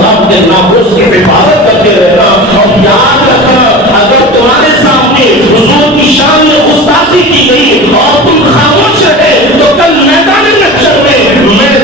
السلام کے ناموس کی حفاظت کرتے رہنا. اور یاد رکھنا اگر تمہارے سامنے حضور کی شان میں گستاخی کی گئی اور تم خاموش رہے تو کل میدان محشر میں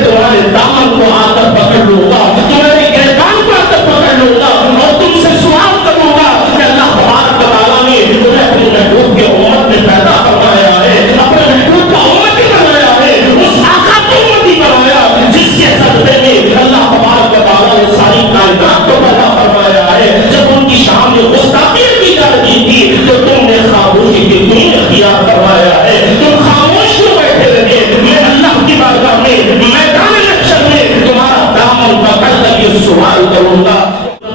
تمہارے دامن کو آ کر پکڑ لوں گا, تمہارے گردان کو آ کر پکڑ لوں گا اور تم سے سوال کروں گا کہ اللہ تبارک و تعالیٰ نے تمہیں اپنی محبوب کے امت میں پیدا فرمایا ہے, اپنے محبوب کا امتی بنایا ہے, اس آقا کو امتی بنایا جس کے صدقے میں اللہ تبارک و تعالیٰ نے ساری کائنات کو پیدا فرمایا ہے. جب ان کی شان میں گستاخی کی جا رہی تھی تو تم نے خاموشی کی دین اختیار کروایا ہے. تم خاموش کیوں بیٹھے رہے؟ میں اللہ کی بارگاہ میں میدان محشر میں تمہارا دامن پکڑ کر یہ سوال کروں گا.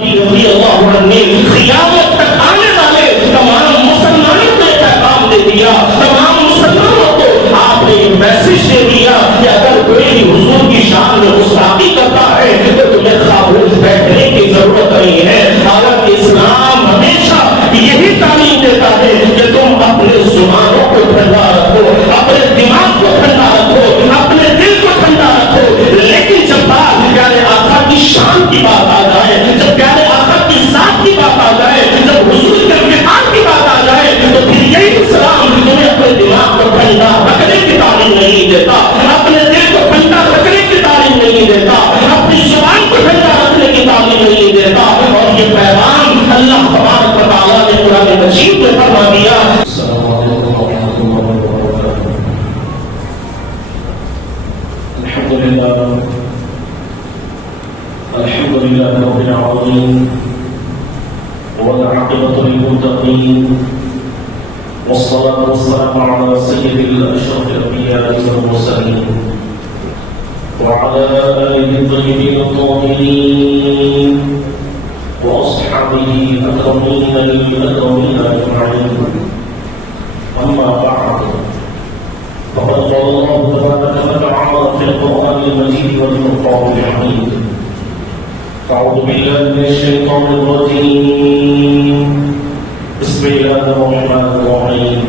رضی اللہ عنہ نے قیامت تک آنے والے تمام مسلمانوں کو پیغام دے دیا, تمام مسلمانوں کو آپ نے میسج دے دیا کہ اگر کوئی حضور کی شان میں گستاخی کرتا ہے تو تمہیں خاموش بیٹھنے کی ضرورت نہیں ہے. حالانکہ اسلام ہمیشہ یہی تعلیم دیتا ہے کہ تم اپنے زبانوں کو ٹھنڈا رکھو, اپنے دماغ کو ٹھنڈا رکھو, اپنے دل کو ٹھنڈا رکھو. لیکن جب بات پیارے آقا کی شان کی بات آ جائے, جب پیارے آقا کی ذات کی بات آ جائے, جب حضور کے ارتقاء کی بات آ جائے تو پھر یہی اسلام تمہیں اپنے دماغ کو ٹھنڈا رکھنے کی تعلیم نہیں دیتا, اپنے دل کو ٹھنڈا رکھنے کی تعلیم نہیں دیتا, اپنی زبان کو ٹھنڈا رکھنے کی تعلیم نہیں دیتا. اور یہ پیغام اللہ تبارک و تعالیٰ نے قرآن مجید میں فرما دیا. السلام علیکم ورحمۃ اللہ وبرکاتہ. الحمد لله رب العالمين والعاقبة للمتقين والصلاة والسلام على سيد الأشرف الأنبياء والمرسلين وعلى آله الطيبين الطاهرين وأصحابه الأكرمين الأكرمين أجمعين. أما بعد فقد قال الله تبارك وتعالى في القرآن المجيد والفرقان الحميد: أعوذ بالله من الشيطان الرجيم. بسم الله الرحمن الرحيم.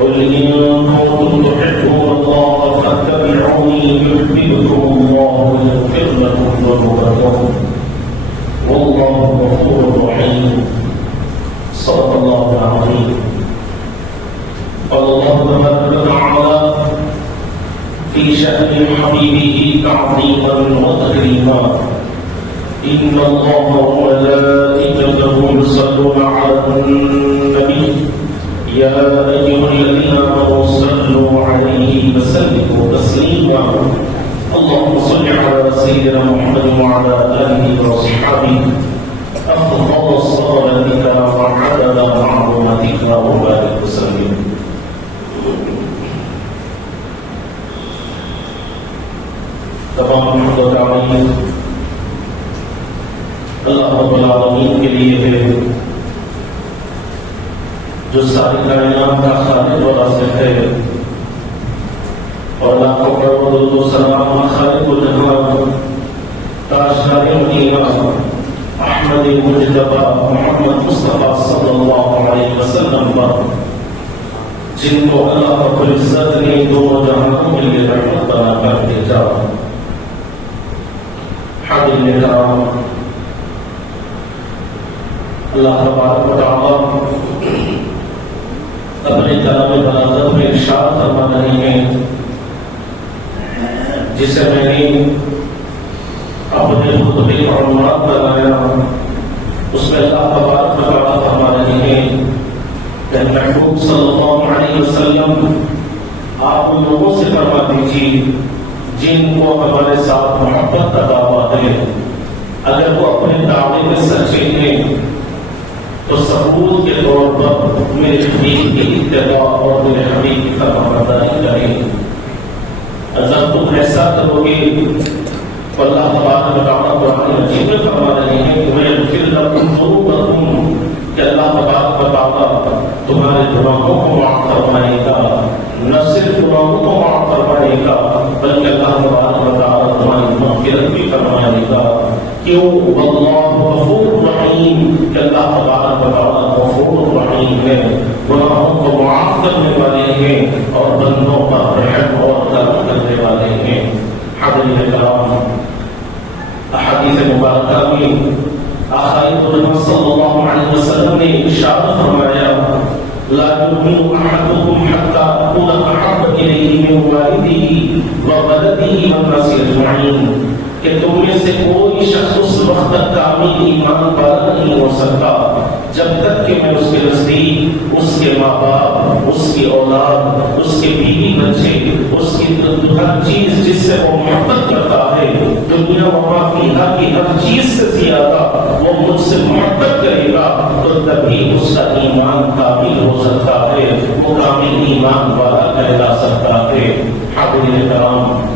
قل إن كنتم تحبون الله فاتبعوني يحببكم الله ويغفر لكم ذنوبكم والله غفور رحيم. صدق الله العظيم. قال الله تبارك وتعالى في شأن حبيبه تعظيما وتكريما: إن الله وملائكته يصلون على النبي يا أيها الذين آمنوا صلوا عليه وسلموا تسليما. اللهم صل على سيدنا محمد وعلى آله وصحبه أفضل صلاتك وعدد معلوماتك وبارك وسلم. تمام حمد و تعریف اللہ رب العالمین کے لیے ہے جو ساری کائنات کا خالق و رازق ہے, اور لاکھوں کروڑوں درود و سلام خالق و جہان تاجدار مدینہ احمد مجتبی محمد مصطفیٰ صلی اللہ علیہ وسلم پر, جن کو اللہ رب العزت نے دونوں جہانوں کے لیے رحمت بنا کر بھیجا. حاضرین کرام, اللہ تبارک و تعالیٰ اپنے کلام بلاغت میں ارشاد فرما رہے ہیں, جسے میں نے اپنے خطبے کا عنوان بنایا. اس میں اللہ تبارک و تعالیٰ فرما رہے ہیں کہ محبوب صلی اللہ علیہ وسلم آپ ان لوگوں سے فرما دیجیے جن کو ہمارے ساتھ محبت کا دعویٰ ہے, اگر وہ اپنے دعوے میں سچے ہیں تو ثبوت کے طور پر میرے حبیب کی اتباع اور میرے حبیب کی فرمانبرداری کریں. اگر تم ایسا کرو گے تو اللہ تبارک و تعالیٰ قرآن مجید میں فرما رہے ہیں کہ وَيَغْفِرْ لَكُمْ ذُنُوبَكُمْ, کہ اللہ تبارک و تعالیٰ تمہارے گناہوں کو معاف فرمائے گا. نہ صرف گناہوں کو معاف فرمائے گا بلکہ اللہ تبارک و تعالیٰ تمہاری مغفرت بھی فرمائے گا. کیوں؟ واللہ غفور رحیم, کہ اللہ تبارک و تعالیٰ غفور رحیم ہے, گناہوں کو معاف کرنے والے ہیں اور بندوں پر رحم اور کرم کرنے والے ہیں. حاضرین کرام, حدیث مبارکہ میں آقا محمد صلی اللہ علیہ وسلم نے ارشاد فرمایا لا يؤمن أحدكم حتى أكون أحب إليه من والده وولده والناس أجمعين کہ تم میں سے کوئی شخص اس وقت تک کامل ایمان والا نہیں ہو سکتا جب تک کہ میں اس کے نزدیک اس کے ماں باپ، اس کی اولاد، اس کے بیوی بچے، اس کی ہر چیز جس سے وہ محبت کرتا ہے دنیا و ما فیہا کی ہر چیز سے زیادہ وہ مجھ سے محبت کرے گا تو تبھی اس کا ایمان کامل ہو سکتا ہے، وہ کامل ایمان والا کہلا سکتا ہے۔ حاضرین کرام،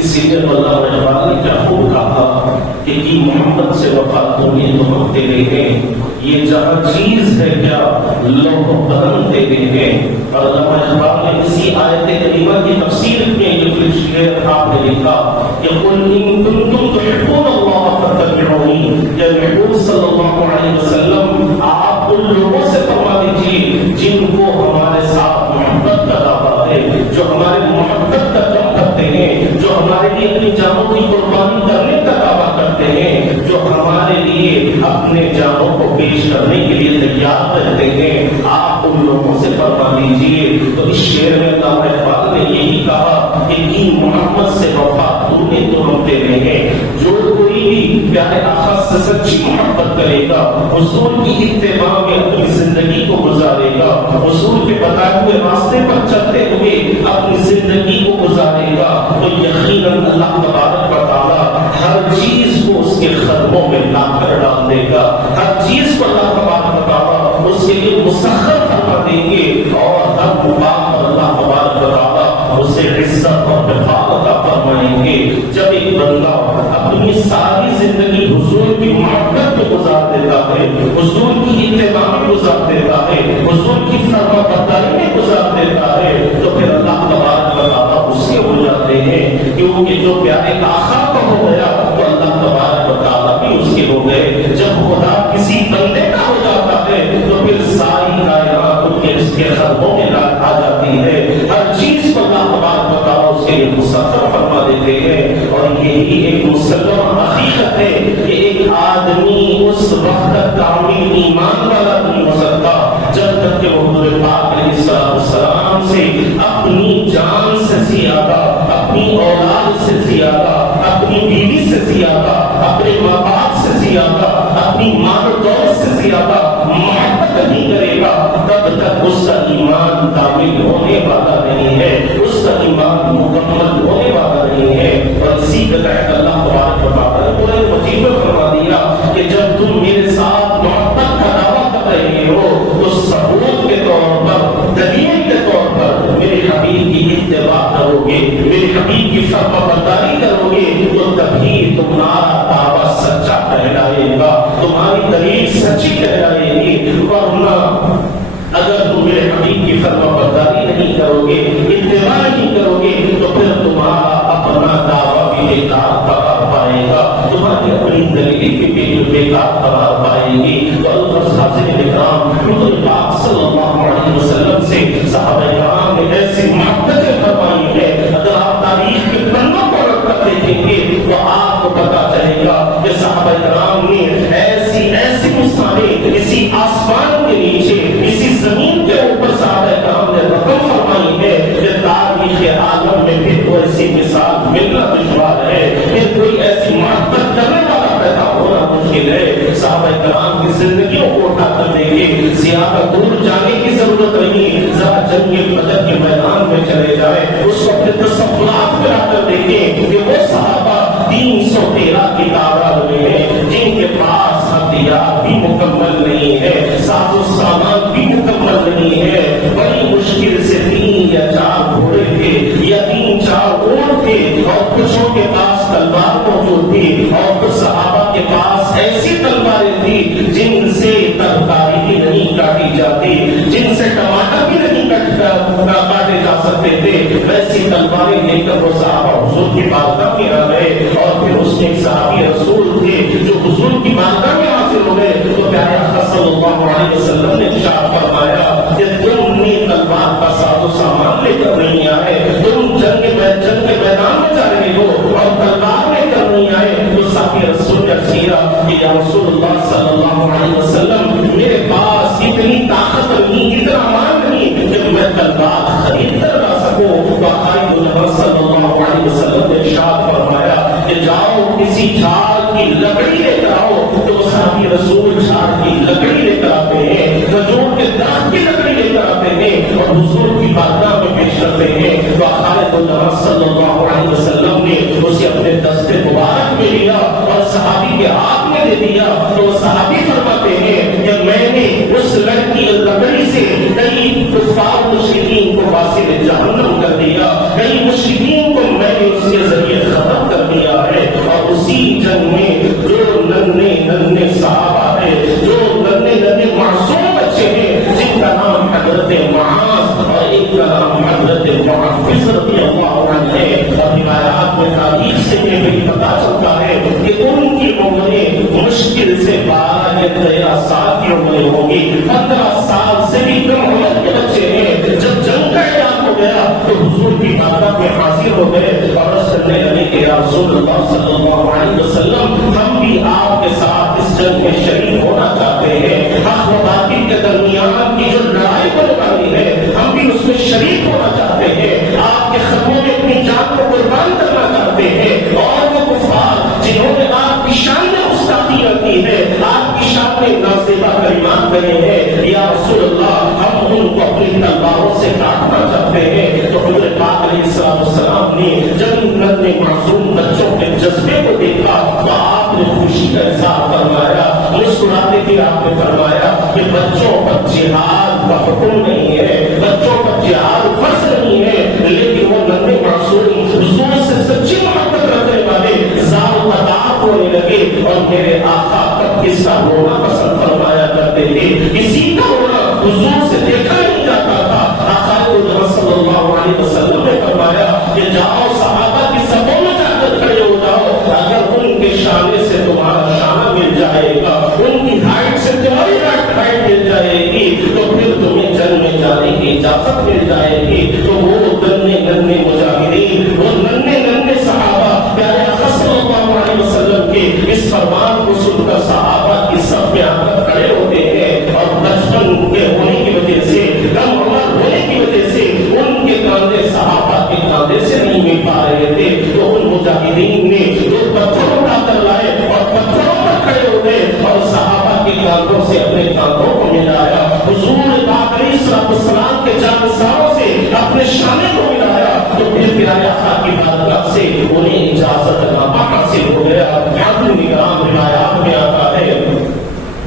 اسی لیے اللہ رحمٰن نے کیا خوب کہا کہ محمد سے وفا تمہیں تو ہم تیرے ہیں، یہ جہاں چیز ہے کیا لوح قلم تیرے ہیں۔ اور اللہ رحمٰن نے اسی آیت کریمہ کی تفسیر میں یہ شعر آپ نے لکھا کہ قل ان کنتم تحبون اللہ فاتبعونی، یا محبوب صلی اللہ علیہ وسلم آپ ان لوگوں سے فرما دیجیے جن کو ہمارے ساتھ محبت کا دعویٰ ہے، جو ہمارے محبت کا کم کرتے ہیں، جو ہمارے لیے اپنی جانوں کی قربانی کرنے کا دعویٰ کرتے ہیں، جو ہمارے لیے اپنے جانوں کو پیش کرنے کے لیے تیار رہتے ہیں، آپ ان لوگوں سے فرما دیجیے۔ تو اس شعر میں اللہ اقبال نے یہی کہا کہ محمد سے وفا تمہیں تو ہم تیرے ہیں۔ جو کوئی بھی پیارے آقا سے سچی محبت کرے گا، حضور کی اتباع میں اپنی زندگی کو گزارے گا، حضور کے بتائے ہوئے راستے پر چلتے ہوئے اپنی زندگی کو گزارے گا، تو یقیناً اللہ تبارک و تعالیٰ ہر چیز کو اس کے قدموں میں لا کر ڈال دے گا، ہر چیز کو اللہ تبارک و تعالیٰ اس کے لیے مسخر فرما دیں گے، اور ہر مقام پر اللہ تبارک و تعالیٰ اسے عزت اور وقار عطا فرمائیں گے۔ جب ایک بندہ اپنی ساری زندگی حضور کی محبت میں گزار دیتا ہے، حضور کی اتباع میں گزار دیتا ہے، حضور کی فرما برداری میں گزار دیتا ہے، تو پھر اللہ تبارک و تعالیٰ اس کے ہو جاتے ہیں، کیونکہ جو پیارے آقا کا ہو گیا تو اللہ تبارک و تعالیٰ بھی اس کے ہو گئے۔ جب خدا کسی بندے کا ہو جاتا ہے تو پھر ساری کائنات اس کے قدموں میں آ جاتی ہے، ہر چیز کو اللہ تبارک و تعالیٰ اس کے لیے مسخر فرما دیتے ہیں۔ اور یہی ایک مسلم حقیقت ہے کہ ایک آدمی اس وقت تک کامل ایمان والا نہیں ہو سکتا جب تک کہ وہ حضور پاک علیہ السلام سے اپنی جان سے زیادہ، اپنی اولاد سے زیادہ، اپنی بیوی سے زیادہ، اپنے ماں باپ سے زیادہ، اپنی مال و دولت سے زیادہ محبت نہیں کرے گا، تب تک اس کا ایمان کامل ہونے والا نہیں ہے، اس کا ایمان مکمل ہونے والا نہیں ہے۔ اور اسی کے تحت اللہ تبارک و تعالیٰ نے قرآن مجید میں فرما دیا کہ جب تم میرے ساتھ محبت کا دعویٰ کر رہے ہو تو ثبوت کے طور پر، دلیل کے طور پر میرے حبیب کی اتباع کرو گے، میرے حبیب کی فرما برداری کرو گے، تو تبھی تمہارا دعویٰ سچا کہلائے گا، تمہاری دلیل سچی کہلائے گی۔ ورنہ اگر تم میرے حبیب کی فرما برداری نہیں کرو گے، اتباع نہیں کرو گے، تو پھر تمہارا اپنا دعویٰ بھی بیکار قرار پائے گا، تمہاری اپنی دلیل بھی بیکار قرار پائے گی۔ تو اللہ کرام حضور پاک صلی اللہ علیہ وسلم سے صحابہ کرام نے ایسی محبتیں فرمائی ہے، اگر آپ تاریخ کے پنوں کو رکھ کر دیکھیں گے تو آپ کو پتا چلے گا کہ صحابہ کرام نے ایسی مثالیں اسی آسمان کے نیچے، اسی زمین کے اوپر صحابہ کرام نے رقم فرمائی ہے کہ تاریخ عالم میں پھر کوئی ایسی مثال ملنا دشوار ہے، پھر کوئی ایسی محبت کرنے والا پیدا ہونا مشکل ہے۔ صحابہ کرام کی زندگیوں کو اٹھا کر دیں گے، زیادہ دور جانے کی ضرورت نہیں، ذرا جنگ بدر کے میدان میں چلے جائیں، اس وقت تصورات میں لا کر دیکھیں کہ وہ صحابہ 313 کی تعداد میں ہیں جن کے پاس ہتھیار بھی مکمل نہیں ہے، ساز و سامان بھی مکمل نہیں ہے، بڑی مشکل سے 3 یا 4 گھوڑے تھے یا 3-4 اونٹ تھے، اور کچھوں کے پاس تلوار موجود تھی، اور کچھ صحابہ کے پاس ایسی تلواریں تھی جن سے ترکاری بھی نہیں کاٹی جاتی، جن سے ٹماٹر بھی نہیں کاٹے جا سکتے تھے، ویسی تلواریں لے کر وہ صحابہ حضور کی بارگاہ میں آ گئے۔ اور پھر اس میں ایک صحابی رسول تھے جو حضور کی بارگاہ میں حاضر ہو گئے، تو پیارے آقا صلی اللہ علیہ وسلم نے ارشاد فرمایا کہ تم نے تلوار کا ساز و سامان لے کر نہیں آئے، تم جنگ کے میدان میں جا رہے ہو اور تلوار لے کر نہیں آئے۔ تو صحابی کسی جھاڑ کی لکڑی لے کر آؤ تو صحابی رسول جھاڑ کی لکڑی لے کر آتے ہیں، کھجور کے درخت کی لکڑی لے کر آتے ہیں اور حضور کی بارگاہ میں پیش کرتے ہیں۔ تو خالد اللہ صلی اللہ علیہ وسلم نے اسے اپنے دست مبارک میں لیا اور صحابی کے ہاتھ میں دے دیا۔ تو صحابی فرماتے ہیں کہ میں نے اس لڑکی لکڑی سے کئی کفار مشرکین کو واصل جہنم کر دیا، کئی مشرکین کو میں نے اس کے ذریعے ختم کر دیا ہے۔ اور اسی جنگ میں جو ننھے ننھے صحابہ ہیں، جو ننھے ننھے معصوم بچے ہیں، جن کا نام حضرت معاذ اور ایک کا نام حضرت محفوظ رضی اللہ عنہ ہے، اور روایات میں تاریخ سے یہ بھی پتہ چلتا ہے کہ ان کی عمریں مشکل سے 12 یا 13 سال کی عمریں ہوں گی، 15 سال سے بھی کم عمر کے بچے ہیں۔ جب جنگ کا اعلان ہو گیا تو حضور کی بارگاہ میں حاضر ہو گئے اور عرض کرنے لگے کہ یا رسول اللہ صلی اللہ علیہ وسلم، ہم بھی آپ کے ساتھ اس جنگ میں شریک ہونا چاہتے ہیں، حق و باطل کے درمیان کی جو لڑائی ہونے والی ہے ہم بھی اس میں شریک ہونا چاہتے ہیں، آپ کے خدموں میں اپنی جان کو قربان کرنا چاہتے ہیں۔ اور وہ کفار جنہوں نے آپ کی شان میں گستاخی کی ہے، آپ کی شان میں نازیبہ کلمات کہے ہیں، یا رسول اللہ ہم ان کو اپنی تلواروں سے کاٹنا چاہتے ہیں۔ تو حضور پاک علیہ السلام نے جب ننھے معصوم بچوں کے جذبے کو دیکھا تو آپ نے خوشی کا اظہار فرمایا، مسکراتے ہوئے آپ نے فرمایا کہ بچوں پر جہاد کا حکم نہیں ہے، بچوں پر جہاد فرض نہیں ہے، لیکن وہ ننھے معصوم حضور سے سچی محبت رکھنے والے زار و قطار ہونے لگے اور میرے آقا تب کس کا رونا پسند فرمایا کرتے تھے، کسی کا رونا حضور سے دیکھا نہیں جاتا تھا۔ آقا صلی اللہ علیہ وسلم نے فرمایا کہ جاؤ صحابہ کی صفوں میں جا کر کھڑے ہو جاؤ، اگر ان کے شانے سے تمہارا شانہ مل جائے گا، ان کی ہائٹ سے تمہاری ہائٹ مل جائے گی، تو پھر تمہیں جنگ میں جانے کی اجازت مل جائے گی۔ تو وہ ننھے ننھے مجاہدین، وہ ننھے ننھے صحابہ پیارے آقا صلی اللہ علیہ وسلم کے اس فرمان کو سن کر صحابہ کی صف میں آ کر کھڑے ہوتے ہیں، اور بچپن کے ہونے کی وجہ سے، کم عمر ہونے کی وجہ سے ان کے کاندھے صحابہ کے کاندھے سے نہیں مل پا رہے تھے۔ تو ان مجاہدین نے جو پتھر اٹھا کر لائے اور پتھروں پر کھڑے ہو گئے اور صحابہ کے کاندھوں سے اپنے کاندھوں کو ملایا، حضور پاک علیہ السلام کے جانثاروں سے اپنے شانے کو ملایا، تو پھر پیارے آقا کی بارگاہ سے انہیں اجازت نامہ حاصل ہو گیا۔ روایات میں آتا ہے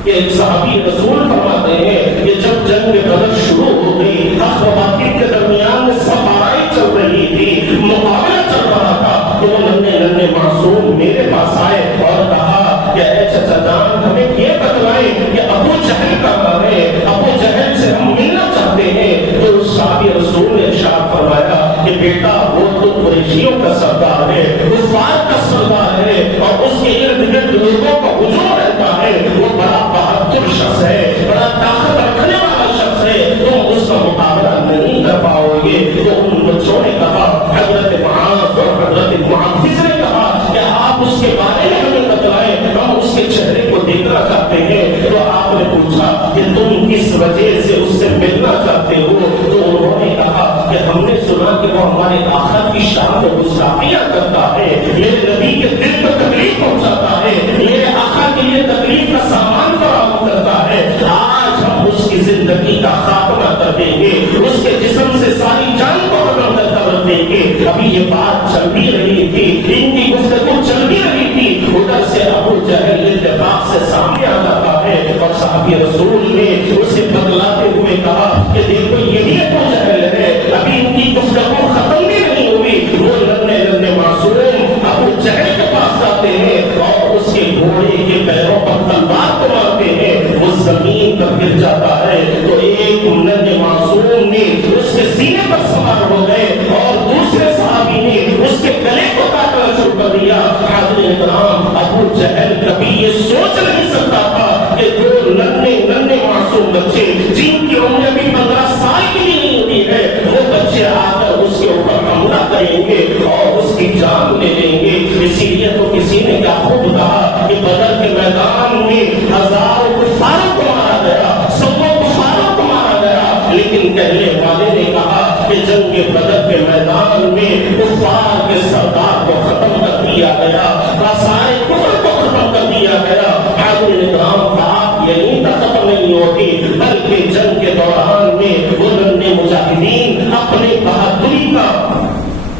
کہ ایک صحابی رسول فرماتے ہیں کہ جب جنگ بدر شروع ہو گئی، حق و باطل کے درمیان میں صفائی چل رہی تھی، مقابلہ چل رہا تھا، تو وہ ننھے ننھے معصوم میرے پاس آئے اور کہا کہ اے چچا جان ہمیں یہ بتلائیں کہ ابو جہل کہاں ہے، ابو جہل سے ہم ملنا چاہتے ہیں۔ تو اس صحابی رسول نے ارشاد فرمایا کہ بیٹا وہ تو قریشیوں کا سردار ہے، کفار کا سردار ہے، اور اس کے ارد گرد لوگوں کا ہجوم رہتا ہے، وہ بڑا بہادر شخص ہے، بڑا طاقت رکھنے والا شخص ہے، تم اس کا مقابلہ نہیں کر پاؤ گے۔ تو ان بچوں نے کہا، حضرت معاذ اور حضرت محفوظ نے کہا کہ آپ اس کے بارے میں ہمیں بتلائیں، ہم اس کے چہرے کو دیکھنا چاہتے ہیں۔ تو آپ نے پوچھا کہ تم کس وجہ سے اس سے ملنا چاہتے ہو؟ تو انہوں نے کہا کہ ہم نے سنا کہ وہ ہمارے آخر کی شان میں گستاخیاں کرتا ہے، میرے نبی کے دل کو تکلیف پہنچاتا ہے، میرے آقا کے لیے تکلیف کا سامان فراہم کرتا ہے۔ آج ہم اس کی زندگی کا خاتمہ کر دیں گے، اس کے جسم سے ساری جان کو ختم کر دیں گے۔ ابھی یہ بات چل بھی رہی تھی، ان کی گفتگو چل بھی رہی تھی، ادھر سے ابو جہل اتفاق سے سامنے آ جاتا ہے اور صحابی رسول نے اسے بتلاتے ہوئے کہا کہ دیکھو یہی ابو جہل ہے، ابھی ان کی گفتگو ختم بھی نہیں ہوئی۔ وہ ننھے ننھے معصوم ابو جہل کے پاس جاتے ہیں اور اس کے گھوڑے کے پیروں پر تلوار کو مارتے ہیں، وہ زمین پر گر جاتا ہے۔ تو ایک ننھے معصوم نے اس کے سینے پر سوار ہو گئے اور دوسرے صحابی نے اس کے گلے کو کاٹنا شروع کر دیا۔ حاضرین کرام، ابو جہل کبھی یہ سوچ نہیں سکتا تھا کہ دو ننھے ننھے معصوم بچے جن کی عمر بھی 15 سال کی بھی نہیں ہوئی ہے، وہ بچے آ کر اس کے اوپر حملہ کریں گے اور اس کی جان لے لیں گے۔ اسی لیے تو کسی نے کیا خوب کہا کہ بدر کے میدان میں ہزاروں کفاروں کو مارا گیا، سبوں کفاروں کو مارا گیا، لیکن کہنے والے نے کہا کہ جنگ بدر کے میدان میں کفار کے سردار کو ختم کر دیا گیا، نہیں ہوتی، بلکہ جنگ کے دوران میں وہ ننھے مجاہدین اپنے بہادری کا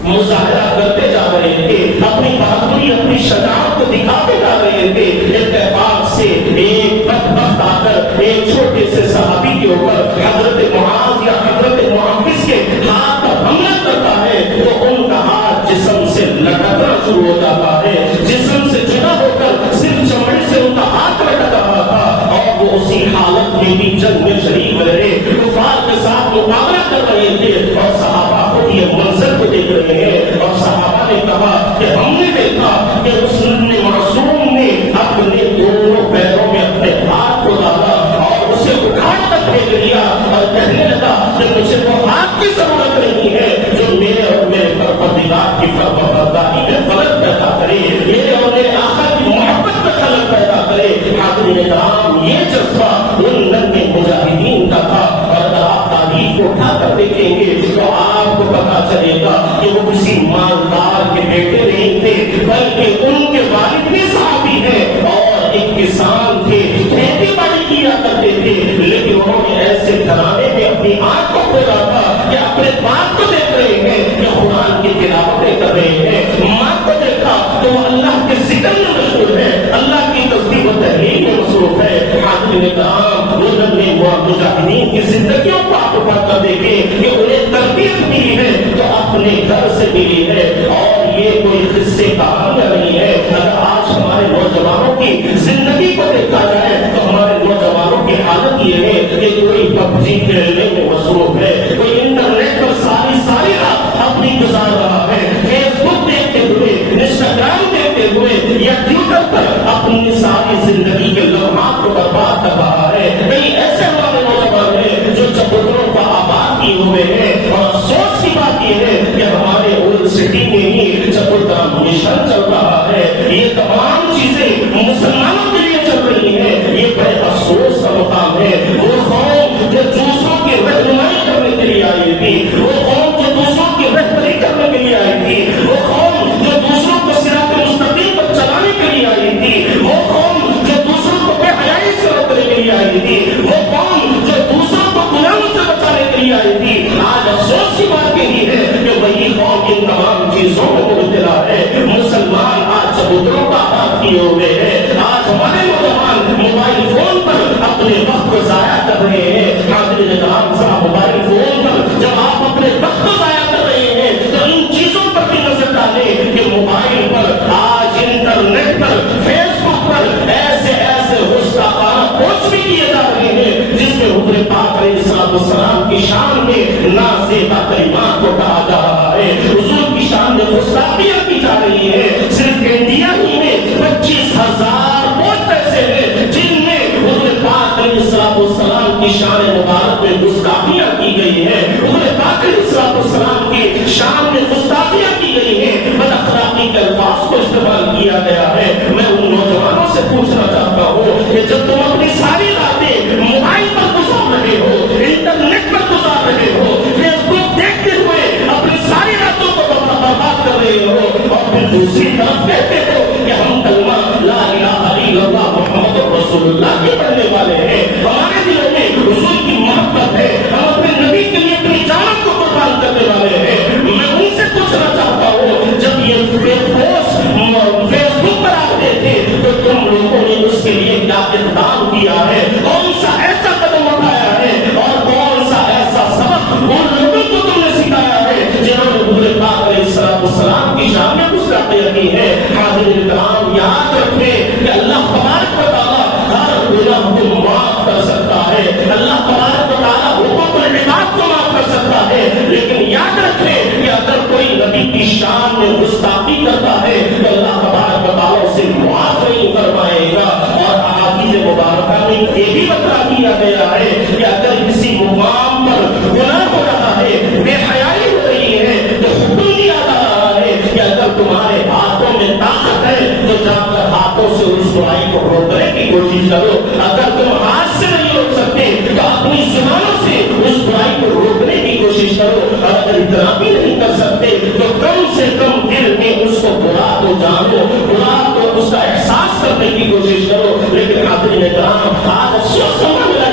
مظاہرہ کرتے جا رہے تھے، اپنی بہادری اپنی شجاعت کو دکھاتے جا رہے تھے۔ اتفاق سے ایک بدبخت آ کر ایک چھوٹے سے صحابی کے اوپر حضرت معاذ یا حضرت معوذ کے ہاتھ پر حملہ کرتا ہے تو ان کا ہاتھ جسم سے لٹکنا شروع ہو جاتا ہے، جسم سے جدا ہو کر صرف چمڑے سے ان کا ہاتھ لٹک رہا تھا، اور وہ اسی حالت میں بھی جنگ میں شریک رہے، کفار کے ساتھ مقابلہ کر رہے تھے، اور صحابہ خود یہ منظر کو دیکھ رہے ہیں، اور صحابہ نے کہا کہ ہم نے دیکھا کہ اس معصوم نے اپنے دونوں پیروں میں اپنے ہاتھ کو ڈالا اور اسے اٹھا کر پھینک لیا اور کہنے لگا کہ مجھے وہ ہاتھ کی ضرورت نہیں ہے جو میرے اور میرے پروردگار کی فرمانبرداری میں خلل پیدا کرے، میرے اور میرے آقا کی محبت میں خلل پیدا کرے۔ حاضرین کرام، یہ جذبہ ان ننھے مجاہدین کا تھا، اور اگر آپ تاریخ کو اٹھا کر دیکھیں گے تو آپ کو پتا چلے گا کہ وہ کسی مالدار کے بیٹے نہیں تھے، بلکہ ان کے والد بھی صحابی ہیں اور ایک کسان تھے، کھیتی باڑی کیا کرتے تھے، لیکن انہوں نے ایسے گھرانے میں اپنی آنکھ کو کھولا تھا کہ اپنے باپ کو دیکھ رہے ہیں کہ قرآن کی تلاوتیں کر رہے ہیں، ماں کو دیکھا تو وہ اللہ کے ذکر میں مشغول ہے، اللہ کی تسبیح و تحلیل میں مصروف ہے۔ حاضرین کرام، وہ ننھے مجاہدین کی زندگیوں کو آپ پڑھ کر دیکھیں کہ انہیں تربیت ملی ہے تو اپنے گھر سے ملی ہے، اور یہ کوئی قصے کہانیاں نہیں ہے۔ اگر آج ہمارے نوجوانوں کی زندگی کو دیکھا جائے تو ہمارے نوجوانوں کی حالت یہ ہے کہ کوئی پب جی کھیلنے میں مصروف ہے، کوئی انٹرنیٹ پر ساری رات اپنی گزار رہا ہے، فیس بک دیکھتے ہوئے، انسٹاگرام دیکھتے ہوئے یا ٹویٹر پر اپنی ساری زندگی کے لمحات کو برباد کر رہا ہے۔ کئی ایسے ہمارے نوجوان ہیں جو چبوتروں کا آباد کیے ہوئے ہیں، اور افسوس کی بات یہ ہے کہ ہمارے اولڈ سٹی میں ہی چبوترا مشن چل رہا ہے۔ یہ تمام چیزیں مسلمانوں کے لیے چل رہی ہیں، یہ بڑے افسوس کا مقام ہے۔ وہ قوم جو دوسروں کی رہنمائی کرنے کے لیے آئی تھی، وہ قوم جو دوسروں کی رہبری کرنے کے لیے آئی تھی، وہ قوم جو دوسروں کو صراط مستقیم پر چلانے کے لیے آئی تھی، وہ قوم جو دوسروں کو بے حیائی سے روکنے کے لیے آئی تھی، وہ قوم جو دوسروں کو گناہوں سے بچانے کے لیے آئی تھی، آج افسوس کی بات یہی ہے کہ وہی قوم ان تمام چیزوں میں مبتلا ہے۔ مسلمان آج چبوتروں کا آباد کیے ہوئے ہیں، آج ہمارے نوجوان موبائل فون پر اپنے وقت کو ضائع کر رہے ہیں۔ حاضرین کرام، صاحب موبائل فون پر جب آپ اپنے وقت کو ضائع کر رہے ہیں تو ان چیزوں پر بھی نظر ڈالیں کہ موبائل پر آج انٹرنیٹ پر فیس بک پر ایسے گستاخانہ پوسٹ بھی کیے جا رہے ہیں جس میں حضور پاک علیہ السلام کی شان میں نازیبا کلمات کو کہا جا رہا ہے، حضور کی شان میں گستاخیاں کی جا رہی ہے۔ صرف انڈیا ہی میں 25,000 پوسٹ ایسے ہیں جن میں حضور پاک علیہ السلام کی شان مبارک میں گستاخیاں کی گئی ہے، حضور پاک علیہ السلام کی شان میں گستاخیاں کی گئی ہیں، بد اخلاقی کے الفاظ کو استعمال کیا گیا ہے۔ میں ان نوجوانوں سے پوچھنا چاہتا ہوں کہ جب تم اپنی ساری راتیں موبائل پر گزار رہے ہو، انٹرنیٹ پر گزار رہے ہو، فیس بک دیکھتے ہوئے اپنی ساری راتوں کو برباد کر رہے ہو، اور پھر دوسری طرف کہتے ہو کہ ہم کلمہ لا الہ الا اللہ محمد رسول اللہ کے پڑھنے والے ہیں، ہمارے دلوں میں حضور کی محبت ہے، ہم اپنے نبی کے لیے اپنی جان کو قربان کرنے والے ہیں۔ میں ان سے پوچھنا چاہتا ہوں، جب یہ پوسٹ فیس بک پر آتے تھے تو تم لوگوں نے اس کے لیے کیا اقدام کیا ہے؟ کون سا ایسا قدم اٹھایا ہے اور کون سا ایسا سبق ان لوگوں کو تم نے سکھایا ہے جنہوں نے حضور پاک علیہ السلام کی شان میں گستاخیاں کی ہے؟ حاضرین کرام، یاد رکھیں کہ اللہ تبارک و تعالیٰ ہر گناہ کو معاف کر سکتا ہے، اللہ تبارک و تعالیٰ حقوق العباد کو معاف کر سکتا ہے، لیکن یاد رکھیں کہ اگر کوئی نبی کی شان میں گستاخی کرتا ہے تو اللہ تبارک و تعالیٰ اسے معاف نہیں فرمائے گا۔ اور احادیث مبارکہ میں یہ بھی بتا دیا گیا ہے کہ اگر کسی مقام پر گناہ ہو رہا ہے، بے حیائی ہو رہی ہے، تو حکم دیا جا رہا ہے کہ اگر تمہارے ہاتھوں میں طاقت ہے تو جا کر ہاتھوں سے اس برائی کو روکنے کی کوشش کرو، اگر تم ہاتھ سے نہیں روک سکتے تو اپنی زبانوں سے اس برائی کو روکنے کی کوشش کرو، اور اگر اتنا بھی نہیں کر سکتے تو کم سے کم دل میں اس کو برا تو جانو، برا تو اس کا احساس کرنے کی کوشش کرو۔ لیکن حاضرین کرام، آج افسوس کا معاملہ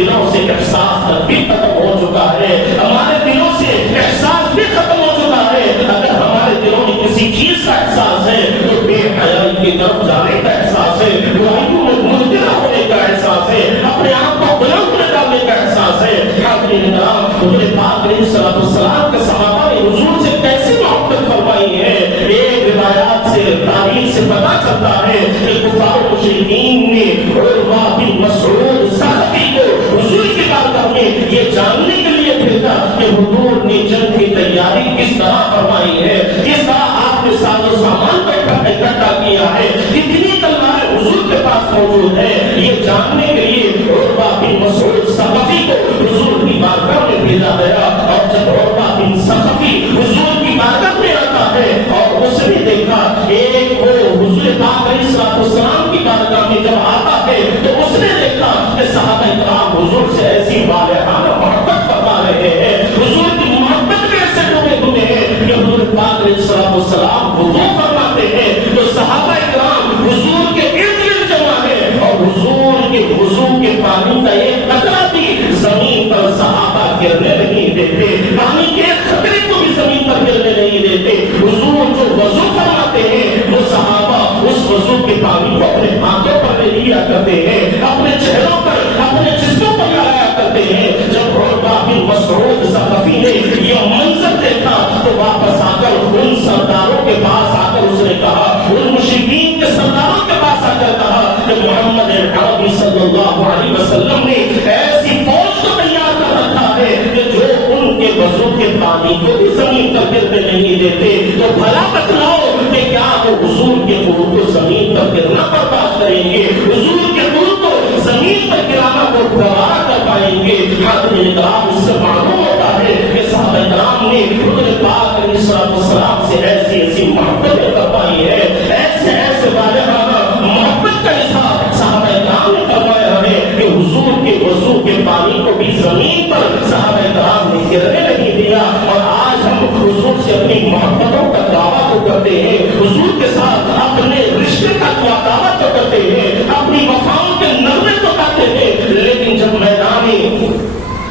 دلوں سے احساس تک بھی ختم ہو چکا ہے، ہمارے دلوں سے احساس بھی ختم ہو چکا ہے۔ اگر ہمارے دلوں میں کسی چیز کا احساس ہے تو بے حیائی کی طرف جانے کا احساس ہے، برائیوں میں مبتلا ہونے کا احساس ہے، اپنے آپ کو بلند میں ڈالنے کا احساس ہے۔ حاضرین کرام، حضور پاک علیہ الصلوۃ والسلام کے صحابہ نے حضور سے کیسی محبت فرمائی ہے، ایک روایات سے تاریخ سے پتہ چلتا ہے کہ کفار و مشرکین نے عروہ بن مسعود ثقفی کو حضور کی بارگاہ میں یہ جاننے کے لیے بھیجا کہ حضور نے جنگ کی تیاری کس طرح فرمائی ہے، کس طرح آپ نے ساز و سامان کو اکٹھا کیا ہے، کتنی تلواریں حضور کے پاس موجود ہے، یہ جاننے کے لیے عروہ بن مسعود ثقفی کو حضور کی بارگاہ میں بھیجا گیا۔ اور جب عروہ بن ثقفی حضور کی بارگاہ میں آتا ہے اور اس نے دیکھا ایک وہ حضور پاک علیہ الصلوۃ والسلام کی بارگاہ میں جب آتا ہے تو اس نے دیکھا کہ صحابہ کرام حضور سے ایسی والہانہ محبت فرما رہے ہیں، حضور کی محبت میں ایسے ڈوبے ہوئے ہیں کہ حضور پاک علیہ الصلوۃ والسلام وضو فرماتے ہیں تو صحابہ کرام حضور کے ارد گرد جمع ہے اور حضور کے وضو کے پانی کا ایک قطرہ بھی زمین پر صحابہ گرنے نہیں دیتے، پانی کے خطرے کو بھی زمین پر گرنے نہیں دیتے۔ حضور جو وضو فرماتے ہیں وہ صحابہ اس وضو کے پانی کو اپنے ہاتھوں پر لے لیا کرتے ہیں، اپنے چہروں پر، اپنے جسموں پر لگایا کرتے ہیں۔ جب عروہ بن مسعود ثقفی نے یہ منظر دیکھا تو واپس آ کر ان سرداروں کے پاس آ کر اس نے کہا، ان مشرکین کے سرداروں کے پاس آ کر کہا کہ محمد عربی صلی اللہ علیہ وسلم نے ایسی فوج کو تیار کر رکھا ہے کہ جو ان کے وضو کے پانی کو بھی زمین پر گرنے نہیں دیتے، تو بھلا بتلاؤ کہ کیا وہ حضور کے قرب کو زمین پر گرنا برداشت کریں گے، حضور کے قرب کو زمین پر گرانا کو گوارا کر پائیں گے؟ حاضرین کرام، اس سے معلوم ہوتا ہے کہ صحابہ کرام نے حضور پاک علیہ الصلوۃ والسلام سے ایسی ایسی محبت فرمائی ہے، ایسے ایسے والہانہ محبت کا اظہار صحابہ کرام نے فرمایا ہے کہ حضور کے وضو کے پانی کو بھی زمین پر صحابہ کرام نے گرنے نہیں دیا۔ اور آج ہم حضور سے اپنی محبتوں کا دعویٰ تو کرتے ہیں، حضور کے ساتھ اپنے رشتے کا دعویٰ تو کرتے ہیں، اپنی وفاؤں کے نغمے تو کرتے ہیں، لیکن جب میدان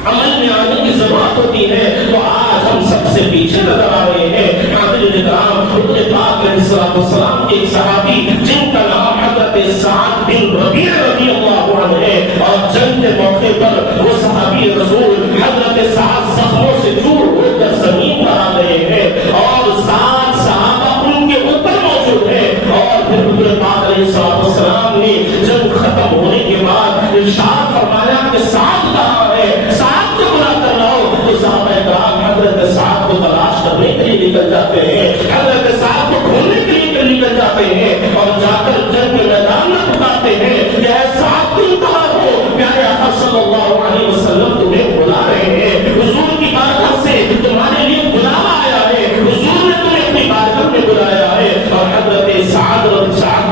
عمل میں آنے کی ضرورت ہوتی ہے تو آج ہم سب سے پیچھے نظر آ رہے ہیں۔ حاضرین کرام، حضور پاک علیہ الصلوۃ والسلام کے ایک صحابی جن کا نام حضرت سعد بن ربیع رضی اللہ عنہ ہے، اور جنگ کے موقع پر وہ صحابی رسول حضرت سعد زخموں سے چور ہو کر زمین پر آ گئے ہیں اور 7 صحابہ ان کے اوپر موجود ہیں۔ اور پھر حضور پاک علیہ الصلوۃ والسلام نے جنگ ختم ہونے کے بعد ارشاد فرمایا کہ سعد کہاں ہے، سعد کو بلا کر لاؤ۔ تو صحابہ کرام حضرت سعد کو تلاش کرنے کے لیے نکل جاتے ہیں، حضرت سعد کو ڈھونڈنے کے لیے نکل جاتے ہیں اور جا کر جنگ کے میدان میں پکارتے ہیں کہ اے سعد تم کہاں ہو، پیارے آقا صلی اللہ علیہ وسلم تمہیں بلا رہے ہیں، حضور کی بارگاہ سے تمہارے لیے بلاوا آیا ہے، حضور نے تمہیں اپنی بارگاہ میں بلایا ہے۔ اور حضرت سعد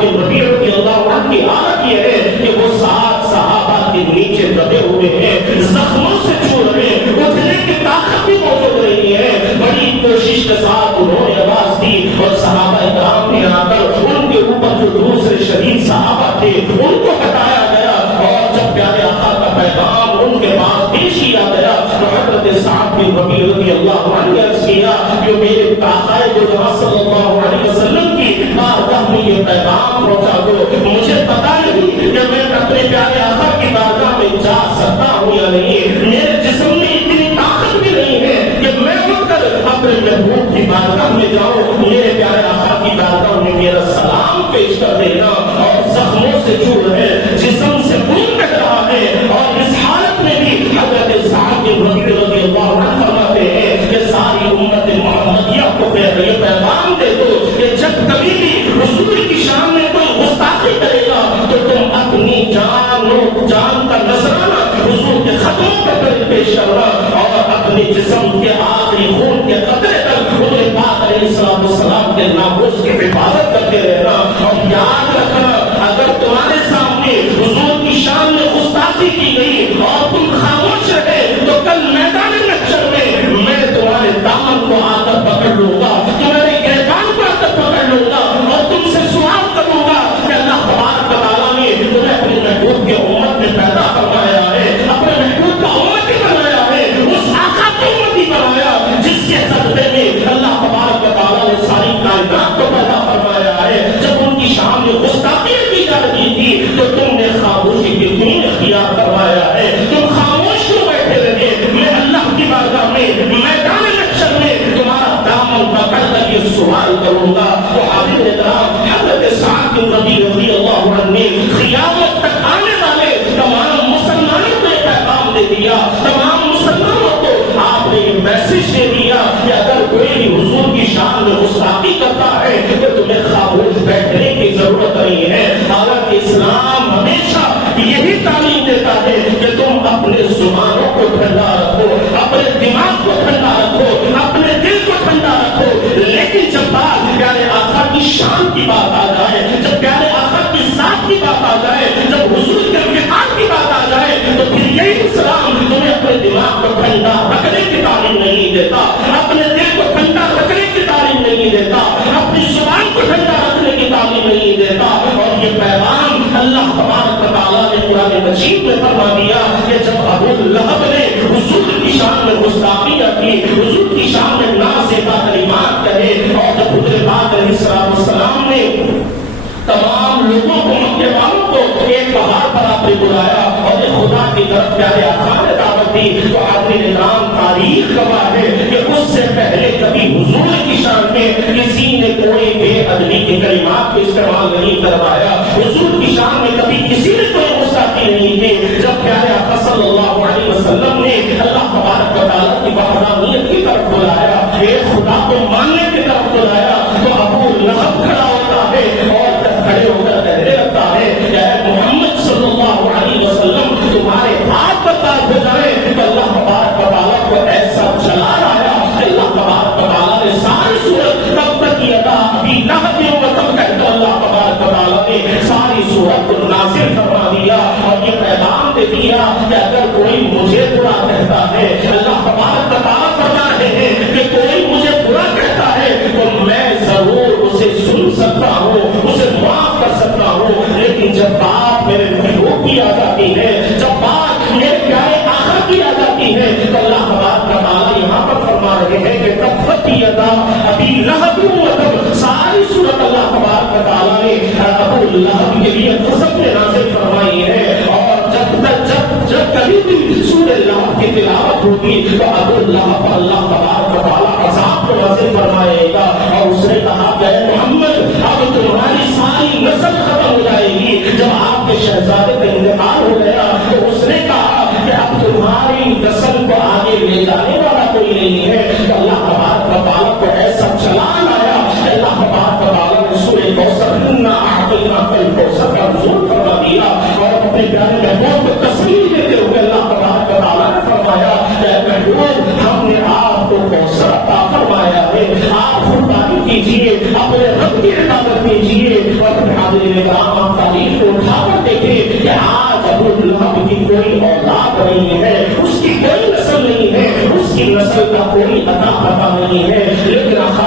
بن ربیع رضی اللہ عنہ کی حالت یہ ہے کہ وہ 7 صحابہ کے نیچے دبے ہوئے ہیں، زخموں سے چھو رہے ہیں، اٹھنے کی طاقت بھی موجود نہیں ہے۔ بڑی کوشش کے ساتھ انہوں نے آواز دی اور صحابہ کرام نے آ کر ان کے اوپر جو دوسرے شہید صحابہ تھے ان کو ہٹایا گیا، اور جب پیارے آقا کا پیغام ان کے پاس پیش کیا گیا تو حضرت سعد بن ربیع رضی اللہ عنہ نے عرض کیا کہ میرے آقا صلی اللہ علیہ وسلم کی بارگاہ میں یہ پیغام پہنچا دو، مجھے پتا نہیں کہ میں اپنے پیارے آقا کی بارگاہ میں جا سکتا ہوں یا نہیں، میرے جسم میں اتنی طاقت بھی نہیں ہے کہ میں اٹھ کر اپنے محبوب کی بارگاہ میں جاؤں، میرے پیارے آقا کی بارگاہ میں میرا سلام پیش کر دینا۔ اور زخموں سے چور ہے، جسم سے خون بہ رہا ہے، اور اس حالت میں بھی حضرت سعد بن ربیع رضی اللہ عنہ فرماتے ہیں کہ ساری امت محمدیہ کو یہ پیغام دے دو کہ جب کبھی بھی حضور کی شان میں کوئی گستاخی کرے گا تو تم اپنی جان کا نذرانہ حضور کے خطوں پر پیش کرنا اور اپنے جسم کے آخری خون کے قطرے تک حضور پاک علیہ الصلوۃ والسلام کے ناموس کی حفاظت کرتے رہنا۔ اور یاد رکھنا، اگر تمہارے سامنے حضور کی شان میں گستاخی کی گئی اور تم خاموش رہے تو کل میدان محشر میں تمہارے دامن کو آ کر پکڑ لوں گا، تمہارے گریبان کو آ کر پکڑ لوں گا اور تم سے سوال کروں گا کہ اللہ تبارک و تعالیٰ نے تمہیں اپنے محبوب کے امت میں پیدا فرمایا ہے، اپنے تو تم نے خاموشی کی کیوں اختیار کروایا ہے؟ تم خاموش کیوں بیٹھے رہے؟ میں اللہ کی بارگاہ میں میدان محشر میں تمہارا دامن پکڑ کر یہ سوال کروں گا۔ تو حاضرین کرام، حضرت سعد بن رضی اللہ عنہ نے قیامت تک آنے والے تمام مسلمانوں کو پیغام دے دیا، تمام مسلمانوں کو آپ نے یہ میسج دے دیا کہ اگر کوئی بھی حضور کی شان میں گستاخی کرتا ہے تو تمہیں خاموش بیٹھنے کی ضرورت نہیں ہے۔ حالانکہ اسلام ہمیشہ یہی تعلیم دیتا ہے کہ تم اپنے زبانوں کو ٹھنڈا رکھو، اپنے دماغ کو ٹھنڈا رکھو، اپنے دل کو ٹھنڈا رکھو، لیکن جب بات پیارے آقا کی شان کی بات آ جائے، جب پیارے آقا کی ذات کی بات آ جائے، جب حضور کے ارتقاء کی بات آ جائے، تو پھر یہی اسلام تمہیں اپنے دماغ کو ٹھنڈا رکھنے کی تعلیم نہیں دیتا، اپنے دل کو ٹھنڈا رکھنے کی تعلیم نہیں دیتا، اپنی زبان کو ٹھنڈا رکھنے کی تعلیم نہیں دیتا۔ اور یہ پیغام اللہ تبارک و تعالیٰ نے قرآن مجید میں فرما دیا کہ جب ابو لہب نے حضور کی شان میں گستاخیاں کی، حضور کی شان میں نازیبا کلمات کہے، اور جب حضور پاک علیہ السلام نے تمام لوگوں کو، مکے والوں کو ایک پہاڑ پر آپ نے بلایا اور یہ خدا کی طرف پیارے آقا نے دعوت دی، تو آدمی نظام تاریخ گواہ ہے کہ اس سے پہلے کبھی حضور کی شان میں کسی نے کوئی بے ادبی کے کلمات کو استعمال نہیں کروایا، حضور کی شان میں کبھی کسی نے کوئی گستاخی نہیں کی۔ جب پیارے آقا صلی اللہ علیہ وسلم نے اللہ تبارک و تعالیٰ کی وحدانیت کی طرف بلایا، ایک خدا کو ماننے کی طرف بلایا، تو ابو لہب کھڑا ہوتا ہے اور کھڑے ہو کر کہنے لگتا ہے کہ اے محمد صلی اللہ علیہ وسلم، تمہارے ہاتھ پر تاج ہو جائے۔ تو اللہ تبارک و تعالیٰ کو ایسا چلا رہا کہ اللہ تبارک و تعالیٰ نے ساری صورت تب تک کی ادا ابھی لہب و تب تک تو اللہ تبارک و تعالیٰ نے ساری صورت کو نازل فرما دیا اور یہ پیغام دے دیا کہ اگر کوئی مجھے برا کہتا ہے، اللہ تبارک و تعالیٰ فرما رہے ہیں کہ کوئی مجھے برا کہتا ہے تو میں ضرور اسے سن سکتا ہوں، اسے معاف کر سکتا ہوں، لیکن جب بات میرے محبوب کی آ جاتی ہے، جب بات میرے پیارے آقا کی آ جاتی ہے، تو اللہ تبارک و تعالیٰ یہاں پر فرما رہے ہیں کہ تبت یدا ابی لہب و تب، ساری صورت اللہ تبارک و تعالیٰ نے ابو لہب کے لیے قسم میں نازل فرمائی ہے، اور جب کبھی بھی سورہ لہب کی تلاوت ہوگی تو ابو لہب پر اللہ تبارک و تعالیٰ عذاب کو نازل فرمائے گا، اور اس نے کہا کہ اے محمد، اب تمہاری ساری نسل ختم ہو جائے گی۔ جب آپ کے شہزادے کا انتقال ہو گیا تو اس نے کہا کہ اب تمہاری نسل کو آگے لے جانے والا کوئی نہیں ہے۔ تو اللہ تبارک و تعالیٰ کو ایسا چلان آیا کہ اللہ تبارک و تعالیٰ نے سورہ کوثر انا اعطیناک الکوثر کا نزول فرما دیا، اور اپنے پیارے محبوب کو تسلیم دیتے ہوئے اللہ تبارک و تعالیٰ نے فرمایا کہ اے محبوب، ہم نے آپ کو کوثر عطا فرمایا ہے، آپ خودداری کیجیے، اپنے رب کی عبادت کیجیے۔ اور اپنے حاضرین کرام، آپ تاریخ کو اٹھا کر دیکھیں کہ آج ابو لہب کی کوئی اولاد نہیں ہے، اس کی کوئی نسل نہیں ہے، اس کی نسل کا کوئی عطا پتہ نہیں ہے، لیکن آقا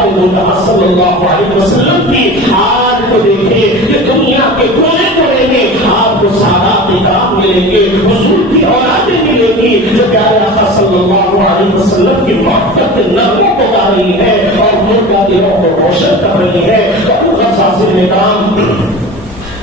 صلی اللہ علیہ وسلم کی آج کو دیکھیں کہ دنیا کے کونے کونے میں آپ کو سادات اکرام ملیں گے، حضور کی اولادیں ملیں گی جو پیارے آقا صلی اللہ علیہ وسلم کی محبت کے نغموں کو گا رہی ہے اور مردہ دلوں کو روشن کر رہی ہے۔ تو حاضرین کرام،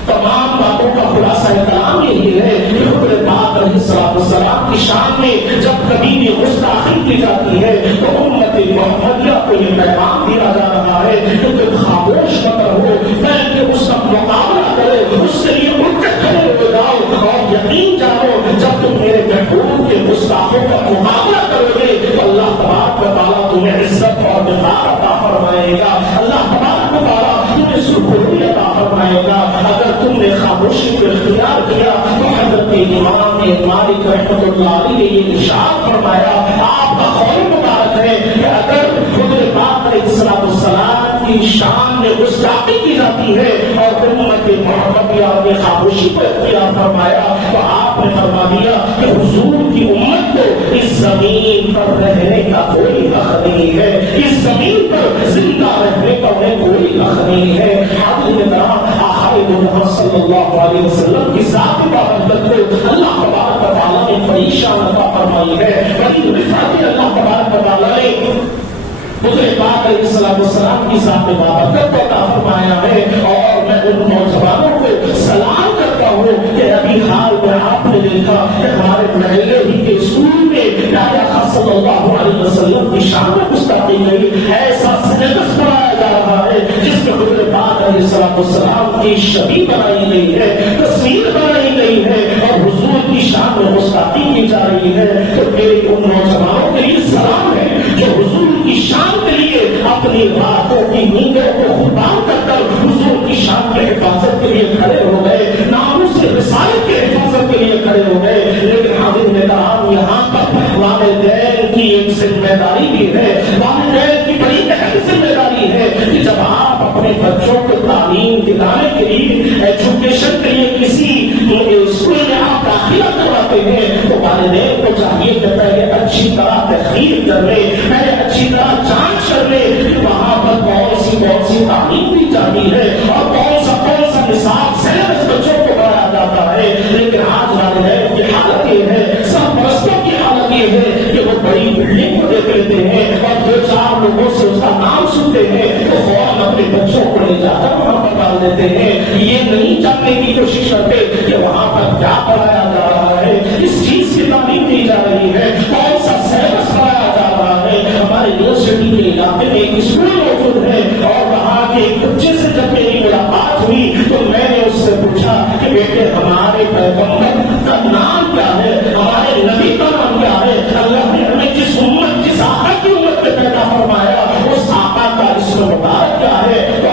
تمام باتوں کا خلاصہ کلام یہی ہے کہ حضور پاک علیہ السلام کی شان میں جب کبھی بھی گستاخی کی جاتی ہے تو امت محمدیہ کو یہ پیغام دیا جا رہا ہے کہ تم خاموش مت رہو، بلکہ اس کا مقابلہ کرو، اس کے لیے اٹھ کر کھڑے ہو جاؤ، اور یقین جانو جب تم میرے محبوب کے گستاخوں کا مقابلہ کرو گے تو اللہ تبارک و تعالیٰ تمہیں عزت اور وقار عطا فرمائے گا، اللہ تبارک و تعالیٰ تمہیں سرخروئی عطا فرمائے گا۔ اگر تم نے خاموشی کو اختیار کیا تو حضرت امام مالک رحمۃ اللہ علیہ نے یہ ارشاد فرمایا، آپ کا قول مبارک ہے کہ اگر حضور پاک علیہ السلام کی شان میں گستاخی کی جاتی ہے اور امت محمدیہ نے خاموشی کو اختیار فرمایا تو آپ نے فرما دیا کہ حضور کی امت کو اس زمین پر رہنے کا کوئی حق نہیں ہے، اس زمین پر زندہ رہنے کا انہیں کوئی حق نہیں ہے۔ محمد صلی اللہ علیہ وسلم کی ذاتی محبت کو اللہ تبارک و تعالیٰ نے بڑی شان عطا فرمائی ہے، بڑی رفعت اللہ تبارک و تعالیٰ نے حضور پاک علیہ السلام کی ذات محبت کو عطا فرمایا ہے۔ اور میں ان نوجوانوں کو سلام کرتا ہوں اللہ علیہ وسلم کی شان میں گستاخی نہیں، ایسا سلیبس پڑھایا جا رہا ہے جس میں حضور پاک علیہ السلام کی شبیہ بنائی گئی ہے، تصویر بنائی گئی ہے اور حضور کی شان میں گستاخی کی جا رہی ہے۔ تو میرے ان نوجوانوں کے لیے سلام ہے جو حضور کی شان کے لیے اپنی راتوں کی نیندوں کو قربان کر کر حضور کی شان کی حفاظت کے لیے کھڑے ہو گئے، ناموس رسالت کی حفاظت کے لیے کھڑے ہو گئے۔ لیکن حاضرین کرام، یہاں پر والدین کی ایک ذمہ داری بھی ہے، والدین کی بڑی اہم ذمہ داری ہے کہ جب آپ اپنے بچوں کو تعلیم دلانے کے لیے، ایجوکیشن کے لیے کسی اسکول میں آپ داخلہ کرواتے ہیں تو والدین کو چاہیے کہ پہلے اچھی طرح تحقیق کر لے، پہلے اچھی طرح جانچ کر لے کہ وہاں پر کون سی تعلیم دی جاتی ہے اور کون سا نصاب سلیبس بچوں کو پڑھایا جاتا ہے۔ لیکن آج والدین کی حالت یہ ہے، سرپرستوں کی حالت یہ ہے کہ وہ بڑی بلڈنگ کو دیکھ لیتے ہیں اور دو چار لوگوں سے اس کا نام سنتے ہیں تو فوراً اپنے بچوں کو لے جا کر وہاں پر ڈال دیتے ہیں، یہ نہیں جاننے کی کوشش کرتے کہ وہاں پر کیا پڑھایا جا رہا ہے، اس چیز کی تعلیم دی جا رہی ہے، کون سا سلیبس پڑھایا جا رہا ہے۔ ہمارے یونیورسٹی کے علاقے میں ایک اسکول موجود ہے اور وہاں کے ایک بچے سے جب میری ملاقات ہوئی تو میں نے اس سے پوچھا کہ بیٹے ہمارے پیغمبر کا نام کیا ہے، ہمارے نبی کا نام کیا ہے، اللہ نے ہمیں جس امت، جس آقا کی امت میں پیدا فرمایا اس آقا کا اسم مبارک کیا ہے؟ تو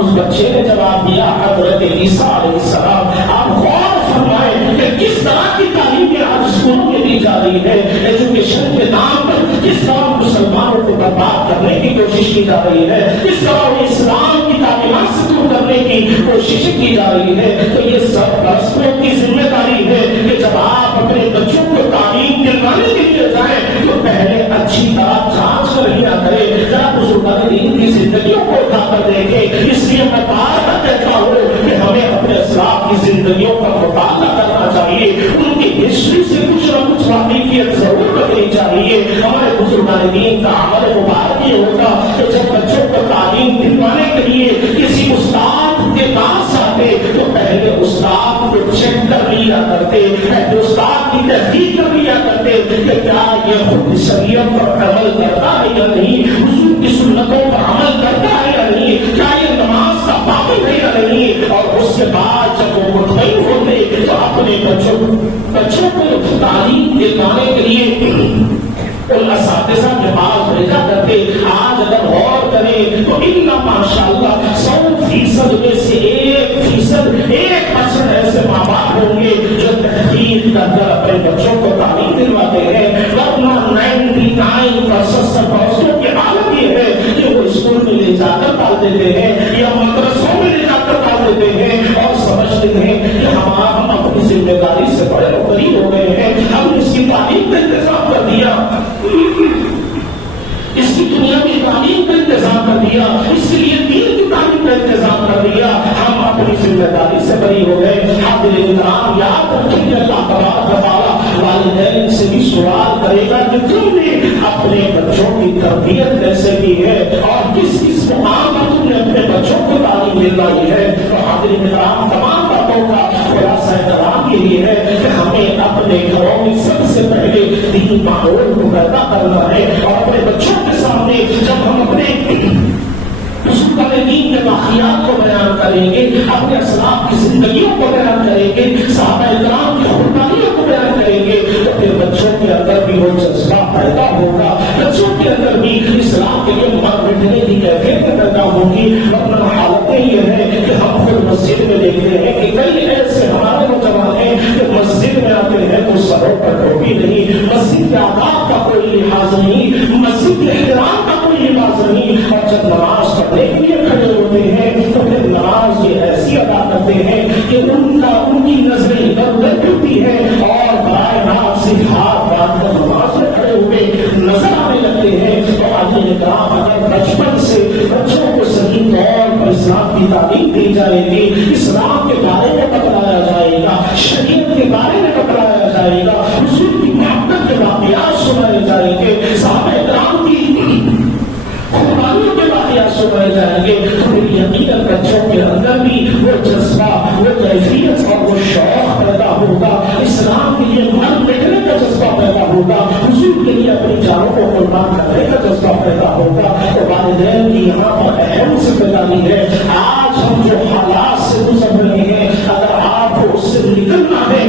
اس بچے نے جواب دیا حضرت عیسیٰ علیہ السلام۔ آپ غور فرمائیں کہ کس طرح کی تعلیم آج اسکولوں میں دی جا رہی ہے، ایجوکیشن کے نام پر کس طرح مسلمانوں کو برباد کرنے کی کوشش کی جا رہی ہے، کس طرح اسلام کی تعلیمات سے دور کرنے کی کوشش کی جا رہی ہے۔ تو یہ سب پرستوں کی ذمہ داری ہے کہ جب آپ اپنے بچوں کو تعلیم دلوانے کے لیے جائیں تو پہلے اچھی طرح جانچ کر لیا کریں، ذرا بزرگان دین کی زندگیوں کو اٹھا کر دیکھیں۔ اس لیے میں بار بار کہتا ہوں کہ ہمیں اپنے اسلاف کی زندگیوں کا مطالعہ کرنا چاہیے، ان کی ہسٹری سے کچھ نہ کچھ واقفیت ضرور رکھنی چاہیے۔ ہمارے بزرگان دین کا عمل مبارک یہ ہوتا کہ جب بچوں کو تعلیم دلوانے کے لیے کسی استاد کے پاس آتے تو پہلے استاد کو چیک کر لیا کرتے، پہلے استاد کی تحقیق کر لیا کرتے کہ کیا یہ خود شریعت پر عمل کرتا ہے یا نہیں، حضور کی سنتوں پر عمل کرتا ہے یا نہیں، کیا یہ نماز کا پابند ہے یا نہیں۔ اور اس کے بعد جب وہ مطمئن ہوتے تو اپنے بچوں کو تعلیم دلوانے کے لیے ان اساتذہ کے پاس بھیجا کرتے۔ آج اگر غور کریں تو الا ماشاءاللہ 100% میں سے 1% ایسے ماں باپ ہوں گے جو تحقیق کر کر اپنے بچوں کو تعلیم دلواتے ہیں، ورنہ 99% سرپرستوں کی حالت یہ ہے کہ وہ اسکول میں لے جا کر ڈال دیتے ہیں یا مدرسوں میں لے جا کر ڈال دیتے ہیں اور سمجھتے ہیں کہ ہم اپنی ذمہ داری سے بڑے قریب ہو گئے ہیں، ہم نے اس کی تعلیم کا انتظام کر دیا، اس کی دنیا کی تعلیم کا انتظام کر دیا، اس کے لیے دین کی تعلیم کا انتظام کر دیا، ہم اپنی ذمہ داری سے بری ہو گئے۔ حاضرین کرام، یاد رکھیں کہ اللہ تبارک و تعالیٰ والدین سے بھی سوال کرے گا کہ تم نے اپنے بچوں کی تربیت کیسے کی ہے اور کس کس مقام پر تم نے اپنے بچوں کو تعلیم دلائی ہے۔ تو حاضرین کرام، تمام باتوں کا خلاصہ کلام یہی ہے کہ ہمیں اپنے گھروں میں سب سے پہلے دینی ماحول کو پیدا کرنا ہے اور اپنے بچوں کے سامنے جب ہم اپنے دین کے واقعات کو بیان کریں گے، اپنے اسلاف کی زندگیوں کو بیان کریں گے، صحابہ کرام کی قربانیوں کو بیان کریں گے تو پھر بچوں کے اندر بھی وہ جذبہ پیدا ہوگا، بچوں کے اندر بھی اسلام کے لیے مر مٹنے کی کیفیت پیدا ہوگی۔ ورنہ حالتیں یہ ہے کہ ہم خود مسجد میں دیکھتے ہیں کہ کئی ایسے ہمارے نوجوان ہیں کہ مسجد میں آتے ہیں تو سروں پر ٹوپی نہیں، مسجد کے آداب کا کوئی لحاظ نہیں، مسجد کے احترام کا کوئی لحاظ نہیں، اور جب نماز پڑھنے کے لیے کھڑے ہوتے ہیں تو پھر نماز یہ ایسی ادا کرتے ہیں کہ ان کی نظریں ادھر ادھر کرتی ہے اور برائے نام سے ہاتھ باندھ کر نماز میں کھڑے ہوئے نظر آنے لگتے ہیں۔ تو آج نے کہا اگر بچپن سے بچوں کو صحیح طور پر اسلام کی تعلیم دی جائے گی، اسلام کے بارے میں بتلایا جائے گا، شریعت کے بارے میں بتلایا جائے گا، حضور کی محبت کے واقعات سنائے جائیں گے، صحابہ کرام کی قربانیوں کے واقعات سنائے جائیں گے، تو پھر یقیناً بچوں کے اندر بھی وہ جذبہ، وہ کیفیت اور وہ شوق پیدا ہوگا، اسلام کے لیے من دیکھنے کا جذبہ پیدا ہوگا، حضور کے لیے اپنی جانوں کو قربان کرنے کا جذبہ پیدا ہوگا. تو والدین کی یہاں پر اہم ذمہ داری ہے. آج ہم جو حالات سے گزر رہے ہیں اگر آپ کو اس سے نکلنا ہے,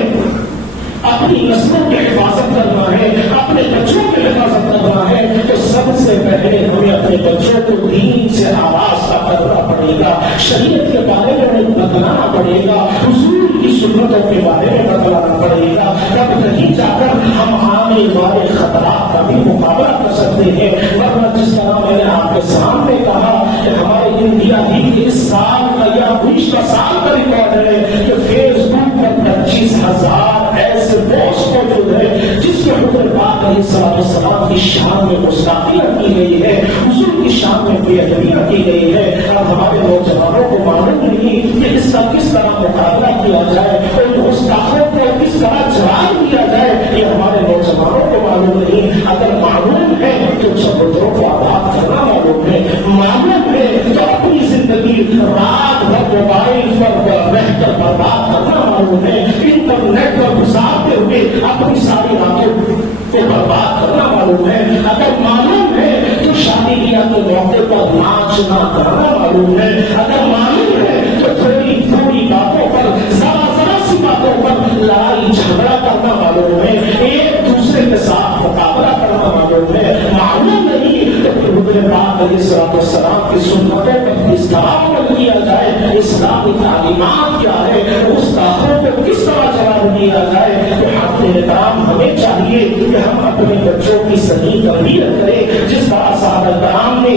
اپنی نسلوں کی حفاظت کرنا ہے, اپنے بچوں کی حفاظت کرنا ہے, تو سب سے پہلے ہمیں اپنے بچوں کو دین سے آراستہ کرنا پڑے گا, شریعت کے بارے میں انہیں بتلانا پڑے گا, حضور کی سنتوں کے بارے میں بتلانا پڑے گا. تب کہیں جا کر ہم آنے والے خطرات کا بھی مقابلہ کر سکتے ہیں. ورنہ جس طرح میں نے آپ کے سامنے کہا کہ ہمارے انڈیا بھی اس سال کا یا 20 سال کا ریکارڈ ہے کہ فیس بک پر 25,000 ایسے پوسٹ موجود ہے جس میں حضور پاک علیہ السلام کی شان میں گستاخیاں کی گئی ہے, حضور کی شان میں بے ادبیاں کی گئی ہے. اور ہمارے نوجوانوں کو معلوم نہیں کہ اس کا کس طرح مقابلہ کیا جائے, اور گستاخوں کو کس طرح جواب دیا جائے, یہ ہمارے نوجوانوں کو معلوم نہیں. اگر معلوم ہے تو چبوتروں کو آباد کرنا معلوم ہے, معلوم ہے تو اپنی زندگی رات بھر موبائل پر رہ کر برباد کرنا معلوم ہے, انٹرنیٹ پر گزارتے ہوئے اپنی ساری راتوں کو برباد کرنا معلوم ہے. اگر معلوم ہے تو شادی کیا کے موقع پر ناچنا کرنا معلوم ہے. اگر معلوم ہے تو تھوڑی تھوڑی باتوں پر, ذرا سی باتوں پر لڑائی جھگڑا کرنا معلوم ہے, ایک دوسرے کے ساتھ مقابلہ کرنا معلوم ہے. معلوم نہیں تو پھر حضور پاک علیہ السلام کی سنتوں پر کس طرح عمل کیا جائے, اسلامی تعلیمات کیا ہے, گستاخوں کو کس طرح جواب دیا جائے. تو حضرات ہمیں چاہیے کہ ہم اپنے بچوں کی صحیح تربیت کریں جس طرح صحابہ کرام نے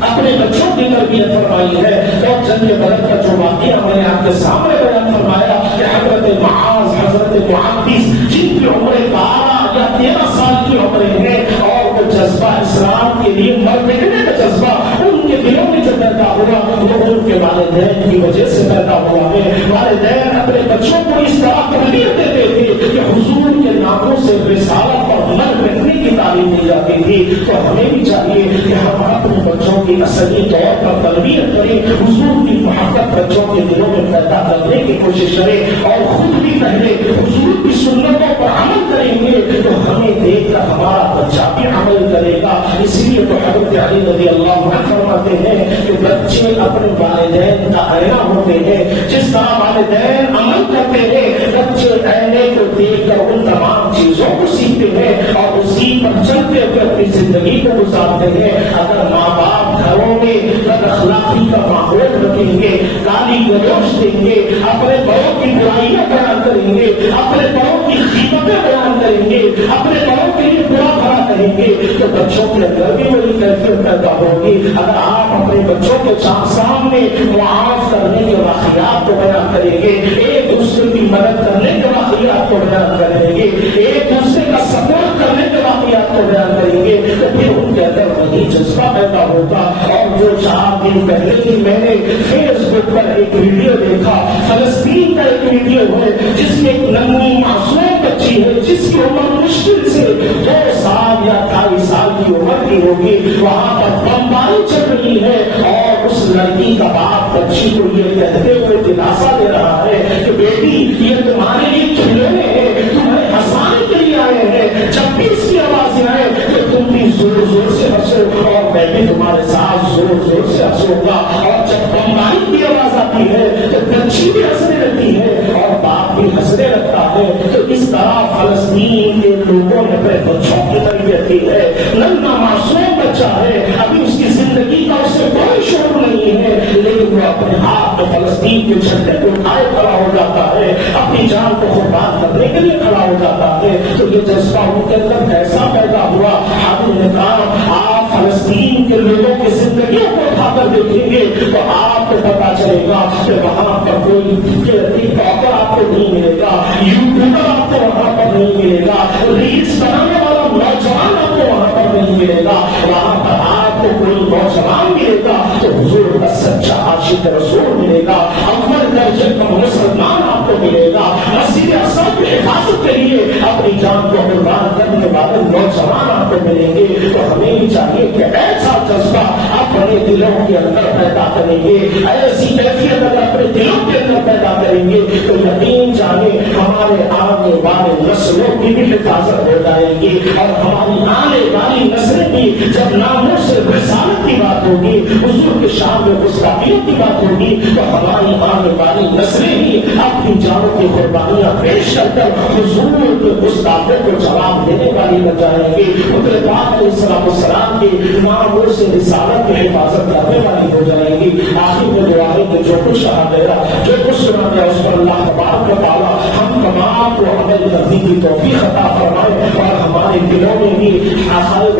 اپنے بچوں کی تربیت فرمائی ہے. اور جنگ بدر کا جو واقعہ میں نے آپ کے سامنے بیان فرمایا کہ حضرت معاذ, حضرت معاذ جن کی عمر 12 یا 13 سال کی عمریں ہیں, اور وہ جذبہ اسلام کے لیے مر مٹنے کا جذبہ ان کے دلوں میں جو پیدا ہوا وہ ان کے والدین کی وجہ سے پیدا ہوا ہے. والدین اپنے بچوں کو اس طرح تربیت دیتے تھے کہ حضور کے ناموں سے رسالت اور مر مٹنے کی تعلیم دی جاتی تھی. تو ہمیں بھی چاہیے کہ ہم اپنے بچوں کی اصلی طور پر تربیت کریں, حضور کی محبت بچوں کے دلوں میں پیدا کرنے کی کوشش کریں, اور خود بھی پہلے حضور کی سنتوں پر عمل کریں گے تو ہمیں دیکھ کر ہمارا بچہ بھی عمل کرے گا. اسی لیے تو حضرت علی رضی اللہ عنہ فرماتے ہیں کہ بچے اپنے والدین کا آئینہ ہوتے ہیں. جس طرح والدین عمل کرتے ہیں بچے آئینے کو دیکھ کر ان تمام چیزوں کو سیکھتے ہیں اور اسی پر چلتے ہوئے اپنی زندگی کو گزارتے ہیں. اگر ماں باپ گھروں میں بد اخلاقی کا ماحول رکھیں گے, گالی گلوچ دیں گے, اپنے بڑوں کی برائیاں بیان کریں گے, اپنے بڑوں کی قیمتیں بیان کریں گے, اپنے بڑوں کے لیے برا بھلا کہیں گے, تو بچوں کے اندر بھی وہی کیفیت پیدا ہوگی. اگر آپ اپنے بچوں کے سامنے معاف کرنے کے واقعات کو بیان کریں گے, ایک دوسرے کی مدد کرنے کے واقعات کو بیان کریں گے, ایک دوسرے کا سپورٹ کرنے کے واقعات کو بیان کریں گے, تو پھر ان کے اندر وہی جذبہ پیدا ہوگا. اور جو 4 دن پہلے ہی میں نے فیس بک پر ایک ویڈیو دیکھا, فلسطین کا ایک ویڈیو ہے جس میں ایک ننھی معصوم بچی ہے جس کی عمر مشکل سے 2 سال یا 2.5 سال کی عمر کی ہوگی. وہاں پر بمباری چل رہی ہے اور اس لڑکی کا باپ بچی کو یہ کہتے ہوئے دلاسا دے رہا ہے کہ بیٹی یہ تمہارے لیے کھلونے ہیں, تمہیں ہنسانے کے لیے آئے ہیں, جب بھی اس کی آوازیں آئے تو تم بھی زور زور سے ہنسو اور میں بھی تمہارے ساتھ زور زور سے ہنسوں گا. اور جب بمباری کی آواز آتی ہے تو بچی بھی ہنسنے لگتی ہے اور باپ بھی ہنسنے لگتا ہے. تو اس طرح فلسطین کے لوگوں نے اپنے بچوں کی تربیت کی ہے. ننھا معصوم بچہ ہے, ابھی اس کی زندگی کا اس سے کوئی شعور نہیں ہے, لیکن وہ اپنے ہاتھ میں فلسطین کے جھنڈے کو اٹھائے کھڑا ہو جاتا ہے, اپنی جان کو قربان کرنے کے لیے کھڑا ہو جاتا ہے. تو یہ جذبہ ان کے اندر کیسا پیدا ہوا؟ حضرت نے کہا آپ فلسطین کے لوگوں کی زندگیوں کو اٹھا کر دیکھیں گے تو آپ کو پتا چلے گا کہ وہاں پر کوئی ٹک ٹاکر آپ کو نہیں ملے گا, یوٹیوبر آپ کو وہاں پر نہیں ملے گا, ریلس بنانے والا نوجوان آپ کو وہاں پر نہیں ملے گا. وہاں پر آپ کو کوئی نوجوان ملے گا تو حضور کا سچا عاشق رسول ملے گا, اول درجے کا مسلمان آپ کو ملے گا, مسجد اقصی کی حفاظت کے لیے اپنی جان کو قربان کرنے والے نوجوان آپ کو ملیں گے. تو ہمیں بھی چاہیے کہ ایسا جذبہ اپنے اپنے دلوں کے اندر پیدا کریں گے، ایسی کیفیت اگر اپنے دلوں کے اندر پیدا کریں گے تو یقین جانے ہمارے آنے والے نسلوں کی بھی حفاظت ہو جائے گی، اور ہماری آنے والی نسلیں بھی جب ناموں سے رسالت کی بات ہوگی، حضور کے شان میں گستاخیوں کی بات ہوگی، تو ہماری آنے والی نسلیں بھی اپنی جانوں کی قربانیاں پیش کر کر حضور کے گستاخوں کو جواب دینے والی بن جائیں گی، حضور پاک علیہ السلام کے ناموں سے رسالت کی حفاظت کرنے والی ہو جائیں گی۔ آخر میں دعا ہے کہ جو کچھ کہا گیا، جو کچھ سنا گیا، اس پر اللہ تبارک و تعالیٰ ہم تمام کو عمل کرنے کی توفیق عطا فرمائے، اور ہمارے دلوں میں بھی آقائے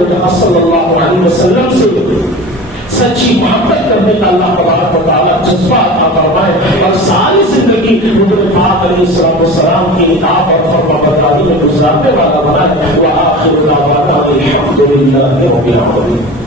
صلی اللہ علیہ وسلم سے سچی محبت کرنے کا اللہ تبارک و تعالیٰ جذبہ عطا فرمائے، اور ساری زندگی حضور پاک علیہ السلام کی اطاعت اور فرمانبرداری میں گزارنے والا بنائے۔ وآخر دعوانا الحمد للہ رب العالمین۔